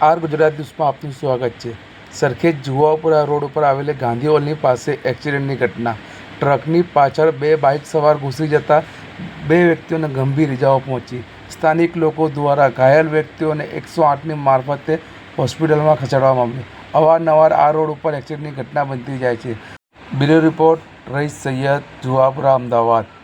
R Gujarat ન્યૂઝમાં આપનું સ્વાગત છે। સરખેજ જુવાપુરા રોડ ઉપર આવેલી ગાંધી હોલની પાસે એક્સિડન્ટની ઘટના। ટ્રકની પાછળ બે બાઇક સવાર ઘૂસી જતા બે વ્યક્તિઓને ગંભીર ઇજાઓ પહોંચી। સ્થાનિક લોકો દ્વારા ઘાયલ વ્યક્તિઓને 108ની મારફતે હોસ્પિટલમાં ખસેડવામાં આવ્યા। અવારનવાર આ રોડ ઉપર એક્સિડન્ટની ઘટના બનતી જાય છે। બ્યુરો રિપોર્ટ રઈસ સૈયદ, જુવાપુરા, અમદાવાદ।